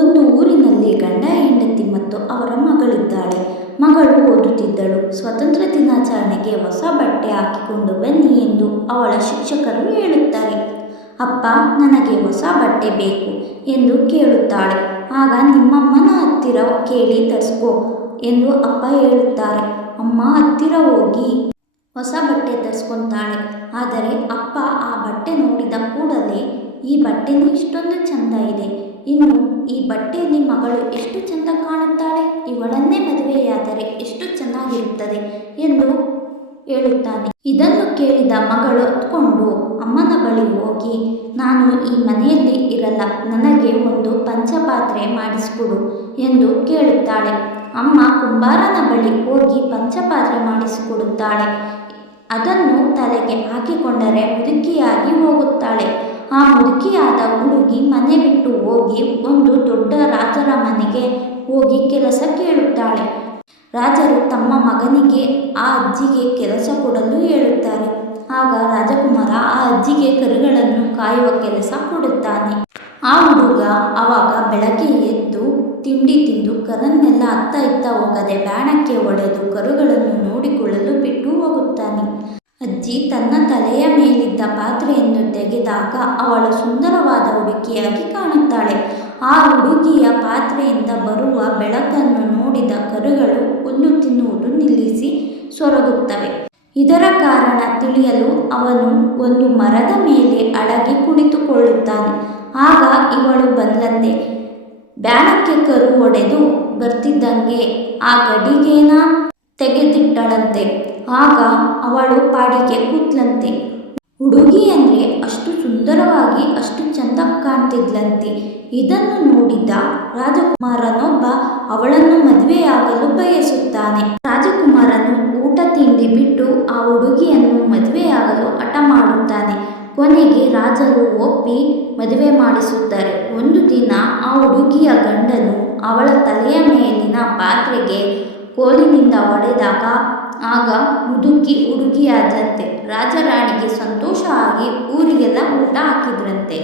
ಒಂದು ಊರಿನಲ್ಲಿ ಗಂಡ ಹೆಂಡತಿ ಮತ್ತು ಅವರ ಮಗಳಿದ್ದಾಳೆ. ಮಗಳು ಓದುತ್ತಿದ್ದಳು. ಸ್ವಾತಂತ್ರ್ಯ ದಿನಾಚರಣೆಗೆ ಹೊಸ ಬಟ್ಟೆ ಹಾಕಿಕೊಂಡು ಬನ್ನಿ ಎಂದು ಅವಳ ಶಿಕ್ಷಕರು ಹೇಳುತ್ತಾರೆ. ಅಪ್ಪ, ನನಗೆ ಹೊಸ ಬಟ್ಟೆ ಬೇಕು ಎಂದು ಕೇಳುತ್ತಾಳೆ. ಆಗ ನಿಮ್ಮಮ್ಮನ ಹತ್ತಿರ ಕೇಳಿ ತರಿಸ್ಕೋ ಎಂದು ಅಪ್ಪ ಹೇಳುತ್ತಾರೆ. ಅಮ್ಮ ಹತ್ತಿರ ಹೋಗಿ ಹೊಸ ಬಟ್ಟೆ ತರಿಸ್ಕೊತಾಳೆ. ಆದರೆ ಅಪ್ಪ ಆ ಬಟ್ಟೆ ನೋಡಿದ ಕೂಡಲೇ, ಈ ಬಟ್ಟೆನೂ ಇಷ್ಟೊಂದು ಚಂದ ಇದೆ, ಇನ್ನು ಈ ಬಟ್ಟೆಯಲ್ಲಿ ಮಗಳು ಎಷ್ಟು ಚಂದ ಕಾಣುತ್ತಾಳೆ, ಇವಳನ್ನೇ ಮದುವೆಯಾದರೆ ಎಷ್ಟು ಚೆನ್ನಾಗಿರುತ್ತದೆ ಎಂದು ಹೇಳುತ್ತಾನೆ. ಇದನ್ನು ಕೇಳಿದ ಮಗಳು ಹೊತ್ಕೊಂಡು ಅಮ್ಮನ ಬಳಿ ಹೋಗಿ, ನಾನು ಈ ಮನೆಯಲ್ಲಿ ಇರಲ್ಲ, ನನಗೆ ಒಂದು ಪಂಚಪಾತ್ರೆ ಮಾಡಿಸಿಕೊಡು ಎಂದು ಕೇಳುತ್ತಾಳೆ. ಅಮ್ಮ ಕುಂಬಾರನ ಬಳಿ ಹೋಗಿ ಪಂಚಪಾತ್ರೆ ಮಾಡಿಸಿಕೊಡುತ್ತಾಳೆ. ಅದನ್ನು ತಲೆಗೆ ಹಾಕಿಕೊಂಡರೆ ಮುದುಕಿಯಾಗಿ ಹೋಗುತ್ತಾಳೆ. ಆ ಮುದುಕಿಯಾದ ಹುಡುಗಿ ಮನೆ ಬಿಟ್ಟು ಹೋಗಿ ಒಂದು ದೊಡ್ಡ ರಾಜರ ಮನೆಗೆ ಹೋಗಿ ಕೆಲಸ ಕೇಳುತ್ತಾಳೆ. ರಾಜರು ತಮ್ಮ ಮಗನಿಗೆ ಆ ಅಜ್ಜಿಗೆ ಕೆಲಸ ಕೊಡಲು ಹೇಳುತ್ತಾರೆ. ಆಗ ರಾಜಕುಮಾರ ಆ ಅಜ್ಜಿಗೆ ಕರುಗಳನ್ನು ಕಾಯುವ ಕೆಲಸ ಕೊಡುತ್ತಾನೆ. ಆ ಹುಡುಗ ಆವಾಗ ಬೆಳಗ್ಗೆ ಎದ್ದು ತಿಂಡಿ ತಿಂದು ಕರನ್ನೆಲ್ಲ ಅತ್ತ ಇತ್ತ ಹೋಗದೆ ಬ್ಯಾಣಕ್ಕೆ ಹೊಡೆದು ಕರುಗಳನ್ನು ನೋಡಿಕೊಳ್ಳಲು ಬಿಟ್ಟು ಹೋಗುತ್ತಾನೆ. ಅಜ್ಜಿ ತನ್ನ ತಲೆಯ ಮೇಲಿದ್ದ ಪಾತ್ರೆಯನ್ನು ತೆಗೆದಾಗ ಅವಳು ಸುಂದರವಾದ ಹುಡುಗಿಯಾಗಿ ಕಾಣುತ್ತಾಳೆ. ಆ ಹುಡುಗಿಯ ಪಾತ್ರೆಯಿಂದ ಬರುವ ಬೆಳಕನ್ನು ನೋಡಿದ ಕರುಗಳು ಹುಲ್ಲು ತಿನ್ನುವುದು ನಿಲ್ಲಿಸಿ ಸೊರಗುತ್ತವೆ. ಇದರ ಕಾರಣ ತಿಳಿಯಲು ಅವನು ಒಂದು ಮರದ ಮೇಲೆ ಅಡಗಿ ಕುಳಿತುಕೊಳ್ಳುತ್ತಾನೆ. ಆಗ ಇವಳು ಬಂದಂತೆ ಬ್ಯಾಣಕ್ಕೆ ಕರು ಹೊಡೆದು ಬರ್ತಿದ್ದಂಗೆ ಆ ಗಡಿಗೇನ ತೆಗೆದಿಟ್ಟಳಂತೆ. ಆಗ ಅವಳು ಪಾಡಿಗೆ ಕೂತ್ಲಂತೆ. ಹುಡುಗಿ ಅಂದರೆ ಅಷ್ಟು ಸುಂದರವಾಗಿ ಅಷ್ಟು ಚಂದ ಕಾಣ್ತಿದ್ಲಂತೆ. ಇದನ್ನು ನೋಡಿದ ರಾಜಕುಮಾರನೊಬ್ಬ ಅವಳನ್ನು ಮದುವೆಯಾಗಲು ಬಯಸುತ್ತಾನೆ. ರಾಜಕುಮಾರನು ಊಟ ತಿಂಡಿ ಬಿಟ್ಟು ಆ ಹುಡುಗಿಯನ್ನು ಮದುವೆಯಾಗಲು ಹಠ ಮಾಡುತ್ತಾನೆ. ಕೊನೆಗೆ ರಾಜರು ಒಪ್ಪಿ ಮದುವೆ ಮಾಡಿಸುತ್ತಾರೆ. ಒಂದು ದಿನ ಆ ಹುಡುಗಿಯ ಗಂಡನು ಅವಳ ತಲೆಯ ಮೇಲಿನ ಪಾತ್ರೆಗೆ ಕೋಲಿನಿಂದ ಹೊಡೆದಾಗ ಆಗ ಮುದುಕಿ ಹುಡುಗಿಯಾದಂತೆ ರಾಜರಾಣಿಗೆ ಸಂತೋಷ ಆಗಿ ಊರಿಗೆಲ್ಲ ಊಟ ಹಾಕಿದ್ರಂತೆ.